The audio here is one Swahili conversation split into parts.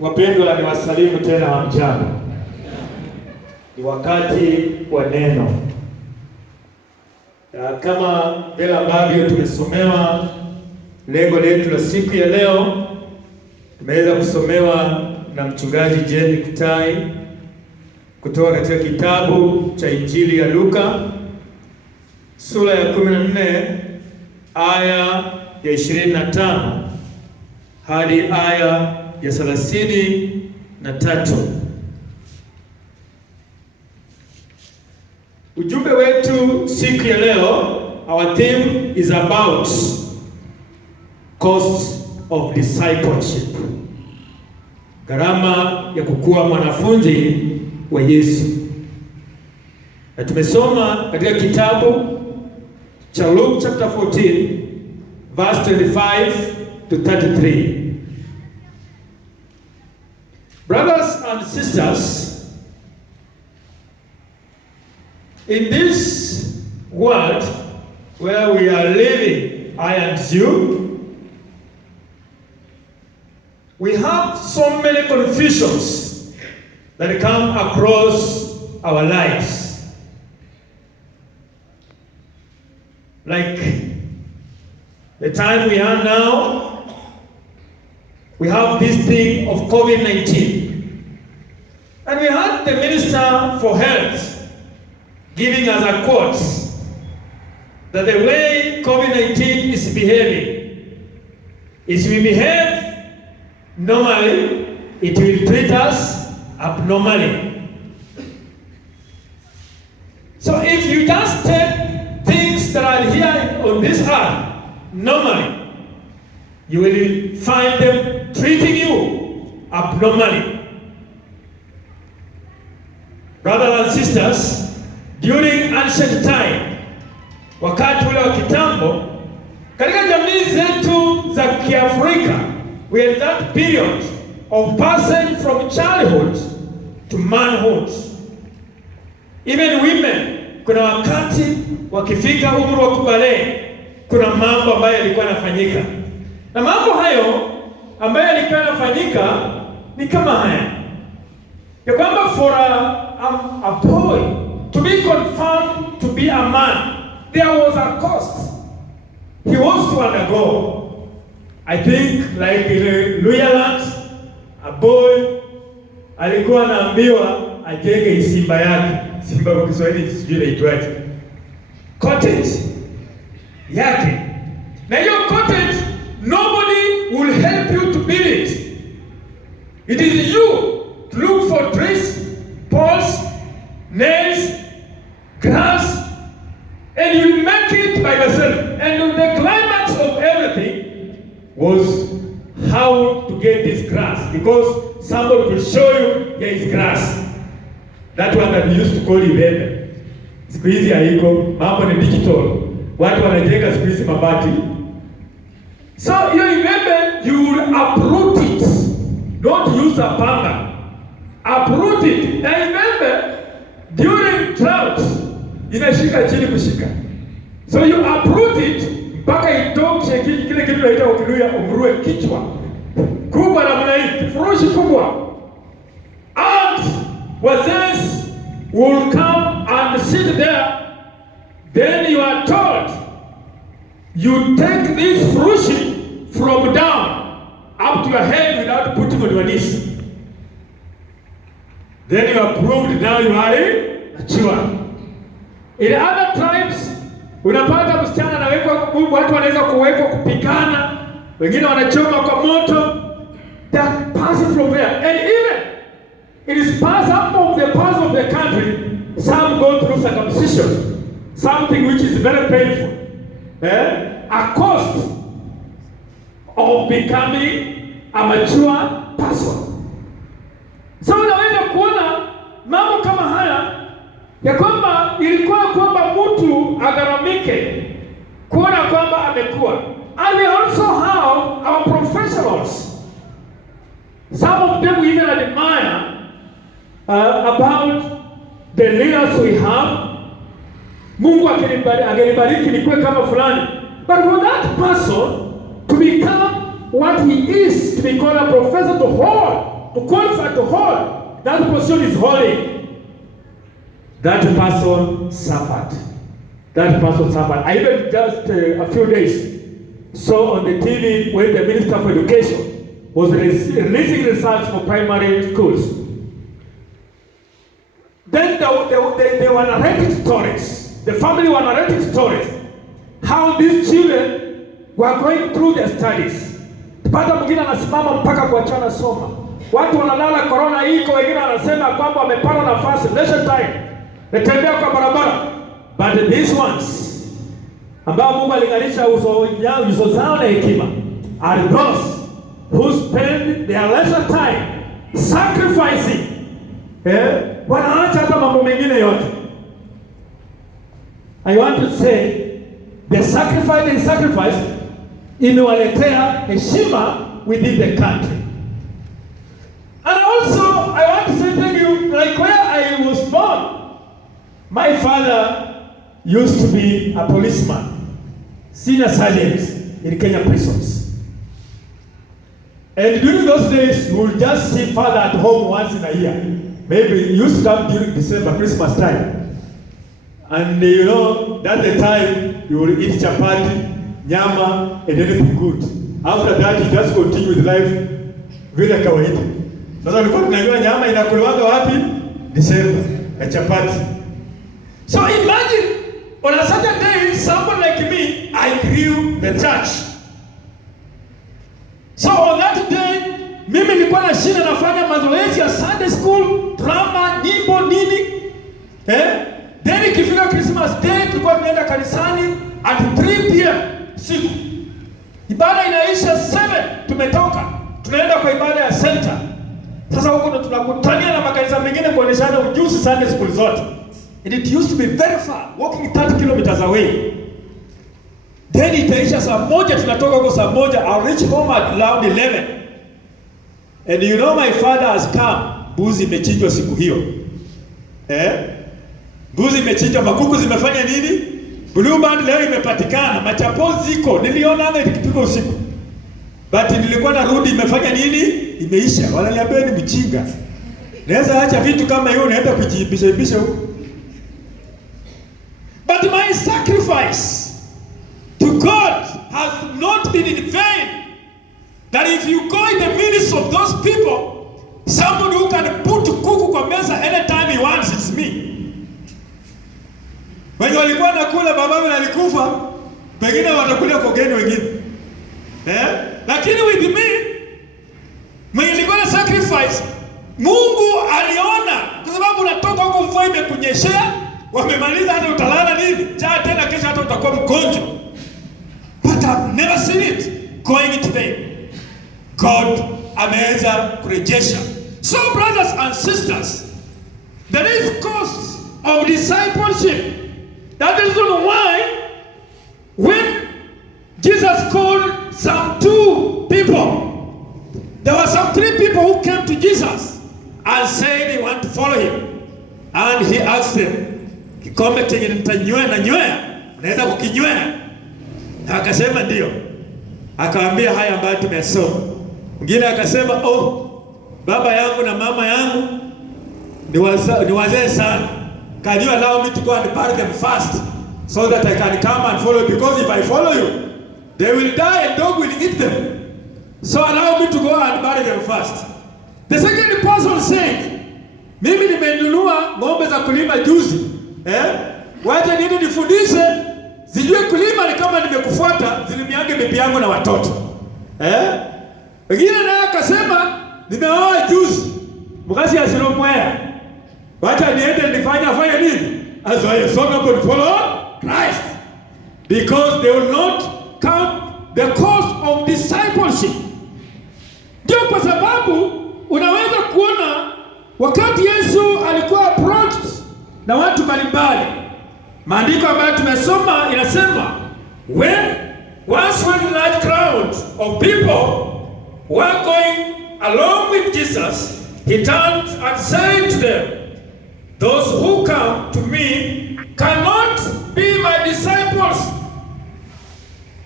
Wapendwa, ni wasalimu tena wa mchana. Ni wakati wa neno. Kama vile ambavyo tumesomewa lengo letu la siku ya leo, tumeweza kusomewa na mchungaji Jenny Kutai kutoka katika kitabu cha Injili ya Luka sura ya 14 aya ya 25 hadi aya ya 33. Ujumbe wetu siku ya leo, our theme is about cost of discipleship. Gharama ya kukua mwanafunzi wa Yesu. Na tumesoma katika kitabu cha Luke chapter 14 verse 25 to 33. Brothers and sisters, in this world where we are living, I and you, we have so many confusions that come across our lives. Like the time we are now, we have this thing of COVID-19. And we had the Minister for Health giving us a quote that the way COVID-19 is behaving is we behave normally, it will treat us abnormally. So if you just take things that are here on this earth normally, you will find them treating you abnormally. Brothers and sisters, during ancient time, wakati ule wa kitambo, katika jamii zetu za Kiafrika, we had that period of passing from childhood to manhood. Even women, kuna wakati wakifika umri wa kubalee, kuna mambo ambayo yalikuwa yanafanyika. Na mambo hayo ambayo yalikuwa yanafanyika ni kama haya. Ya kwamba for a boy to be confirmed to be a man, there was a cost he was to undergo. I think like in Luyaland, a boy alikuwa anaambiwa ajenge simba yake. Simba kwa Kiswahili sijui inaitwaje. Cottage yake. Na hiyo cottage, nobody will help you to build it. It is you to look for trees, poles, nails, grass, and you make it by yourself. And the climax of everything was how to get this grass, because somebody will show you there is grass. That one that we used to call ibebe. Siku hizi haiko, mambo ni digital. Watu wanajenga siku hizi mabati. So hiyo ibebe, you will uproot it. Don't use a panga. Uproot it. Na ibebe, during drought, inashika chini kushika. So you uproot it, mpaka itoke kile kitu naita ukiluya umrue kichwa. Kubwa namna hii, furushi kubwa. And wazee will come and sit there. Then you are told, you take this furushi from down up to your head without putting on your knees. Then you are proved now you are mature. In other tribes, unapata msichana anawekwa, watu wanaweza kuwekwa kupigana, wengine wanachoma kwa moto. That passes from there. And even it is part of the parts of the country, some go through circumcision, something which is very painful. A cost of becoming a mature person. So unaweza kuona mambo kama haya ya kwamba ilikuwa kwamba mtu agharamike kuona kwamba amekuwa. And we also have our professionals. Some of them we even admire about the leaders we have. Mungu angenibariki nikuwe kama fulani. But for that person to become what he is, to be called a professor, to hold to qualify to hold that position is holding, that person suffered. That person suffered. I even just a few days saw on the TV when the Minister of Education was releasing results for primary schools. Then they were narrating stories. The family were narrating stories. How these children were going through their studies. Pata mwingine anasimama mpaka kuachana soma. Watu wanalala, corona iko, wengine wanasema kwamba wamepata nafasi leisure time, natembea kwa barabara. But these ones ambao Mungu alinganisha uso zao na hekima are those who spend their leisure time sacrificing. Wanaacha hata mambo mengine yote. I want to say the sacrifice imewaletea heshima within the country. And also I want to say thank you, like where I was born, my father used to be a policeman, senior sergeant in Kenya prisons. And during those days, you will just see father at home once in a year. Maybe he used to come during December, Christmas time. And you know, that's the time you will eat chapati, nyama, and anything good. After that, you just continue with life vile kawaida. Sasa ulikuwa tunajua nyama inakuliwaga wapi? December, na chapati. So imagine, on a certain day, someone like me, I grew the church. So on that day, mimi nilikuwa na shida nafanya mazoezi ya Sunday school, drama, nyimbo, nini. Then ikifika Christmas Day, tulikuwa tunaenda kanisani at 3 p.m. siku. Ibada inaisha 7, tumetoka. Tunaenda kwa ibada ya center. Sasa huko ndo tunakutania na makanisa mengine kuoneshana ujuzi Sunday school zote. And it used to be very far, walking 30 kilometers away. Then itaisha saa moja, tunatoka huko saa moja, I'll reach home at around 11. And you know my father has come. Mbuzi imechinjwa siku hiyo. Mbuzi imechinjwa, makuku zimefanya nini? Blue band leo imepatikana, machapozi ziko. Niliona hata ikipigwa usiku. But nilikuwa narudi imefanya nini? Imeisha. Wananiambia ni mjinga. Naweza acha vitu kama hiyo naenda kujiibisha huko. But my sacrifice to God has not been in vain. That if you go in the midst of those people, somebody who can put kuku kwa meza anytime he wants, it's me. When walikuwa nakula babawe na alikufa, pengine watakulia kwa geni wengine. Lakini with me, mwenye nilikuwa na sacrifice, Mungu aliona, kwa sababu unatoka huko mvua imekunyeshea, wamemaliza hata utalala nini? Jaa tena kesho hata utakuwa mgonjwa. But I've never seen it going to them. God ameweza kurejesha. So brothers and sisters, there is cost of discipleship. That is the reason why when Jesus called some 2 people, there were some 3 people who came to Jesus and said they want to follow him. And he asked them, kikombe chenye nitanywea na nywea, unaweza kukinywea? Na akasema ndio. Akawaambia haya ambayo tumesoma. Mwingine akasema, baba yangu na mama yangu ni wazee sana. Can you allow me to go and bury them first so that I can come and follow? Because if I follow you, they will die and dog will eat them. So allow me to go and bury them first. The second person said, mimi nimenunua ng'ombe za kulima juzi. Waje nini nifundishe? Sijui kulima ni kama nimekufuata, zilimiange bibi yangu na watoto. Wengine naye akasema, nimeoa juzi. Mkazi ya Shilomwea. Wacha niende nifanye nini? As I so nobody follow Christ. Because they will not count the cost of discipleship. Ndio kwa sababu unaweza kuona wakati Yesu alikuwa approached na watu mbalimbali. Maandiko ambayo tumesoma inasema, once when large crowds of people were going along with Jesus, he turned and said to them, those who come to me cannot be my disciples.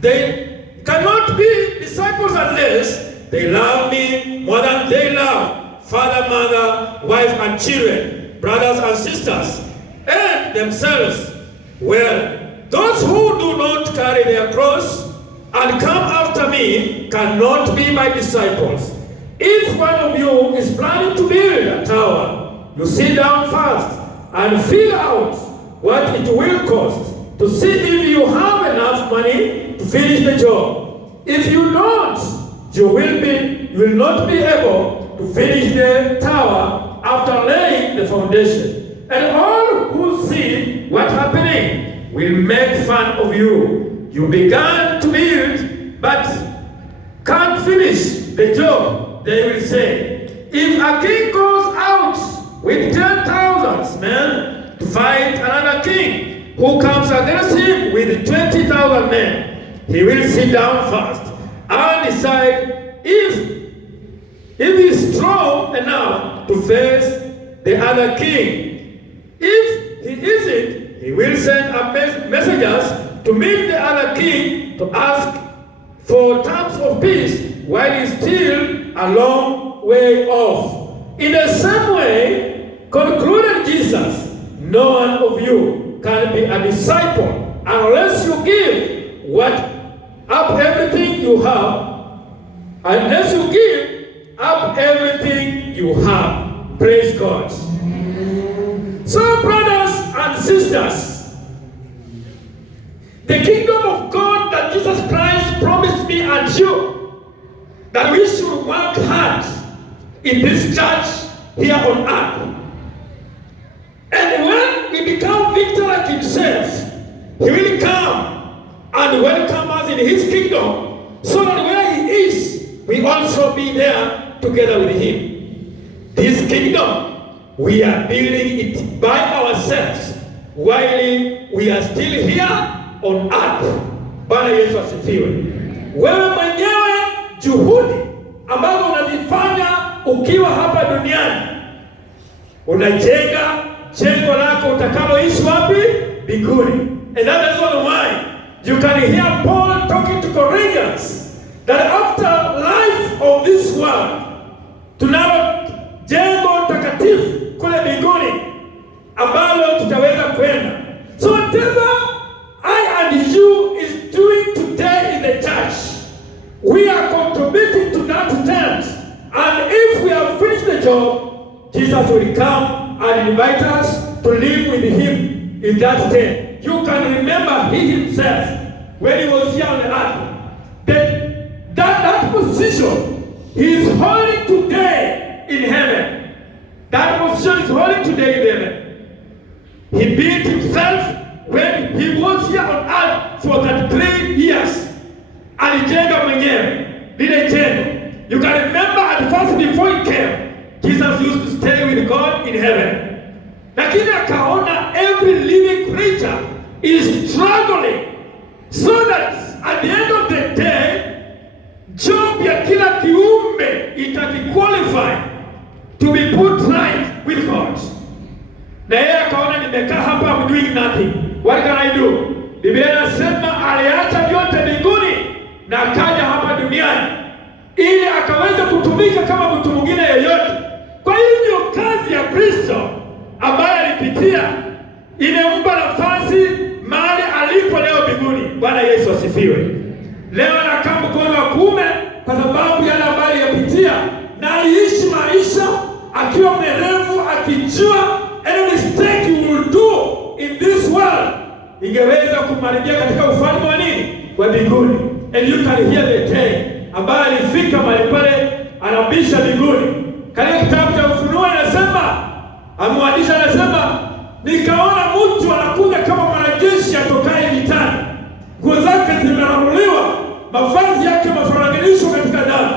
They cannot be disciples unless they love me more than they love father, mother, wife, and children, brothers and sisters, and themselves. Well, those who do not carry their cross and come after me cannot be my disciples. If one of you is planning to build a tower, you sit down first and figure out what it will cost to see if you have enough money to finish the job. If you don't, you will not be able to finish the tower after laying the foundation. And all who see what's happening will make fun of you. You began to build, but can't finish the job. They will say, if a king goes out with 10,000 men to fight another king who comes against him with 20,000 men, he will sit down first and decide if he's strong enough to face the other king. If he isn't, he will send messengers to meet the other king to ask for terms of peace while he's still a long way off. In the same way, concluded Jesus, no one of you can be a disciple unless you give up everything you have. Unless you give up everything you have. Praise God. So, brothers and sisters, the kingdom of God that Jesus Christ promised me and you, that we should work hard in this church here on earth. And when we become victor like himself, he will come and welcome us in his kingdom, so that where he is, we also be there together with him. This kingdom, we are building it by ourselves while we are still here on earth. Bwana Yesu asifiwe. Wewe mwenyewe juhudi ambazo unazifanya ukiwa hapa duniani, unajenga jengo lako utakaloishi wapi? Mbinguni. And that is why you can hear Paul talking to Corinthians that after life of this world, tunalo jengo takatifu kule mbinguni ambalo tutaweza kwenda. So whatever I and you is doing today in the church, we are contributing to that tent. And if we have finished the job, Jesus will come and invite us to live with him in that tent. You can remember he himself, when he was here on the earth, that position he is holding today in heaven. That position is holding today in heaven. He built himself when he was here on earth for 33 years. Alijenga mwenyewe lile jengo. You can remember at first before he came, Jesus used to stay with God in heaven. Lakini akaona every living creature is struggling, so that at the end of the day, job ya kila kiumbe itakiqualify to be put right with God. Na yeye akaona nimekaa hapa, I'm doing nothing. What can I do? Biblia inasema aliacha vyote mbinguni na akaja hapa duniani ili akaweza kutumika kama mtu mwingine yeyote. Kwa hivyo kazi ya Kristo ambaye alipitia imempa nafasi mahali alipo leo mbinguni. Bwana Yesu asifiwe. Leo anakaa mkono wa kuume kwa sababu yale ambayo aliyapitia, na aliishi maisha akiwa mwerevu, akijua any mistake you will do in this world ingeweza kumharibia katika ufalme wa nini? Wa mbinguni. And you can hear the day ambaye alifika mahali pale anabisha mbinguni. Katika kitabu cha Ufunuo anasema, mwandishi anasema, nikaona mtu anakuja kama mwanajeshi atokaye vitani. Nguo zake zimeraruliwa, mavazi yake mafaragilishwa katika damu.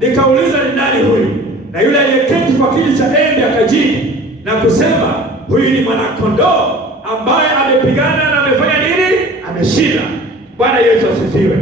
Nikauliza, ni nani huyu? Na yule aliyeketi kwa kiti cha enzi akajibu na kusema, huyu ni mwanakondoo ambaye amepigana na amefanya nini? Ameshinda. Bwana Yesu asifiwe.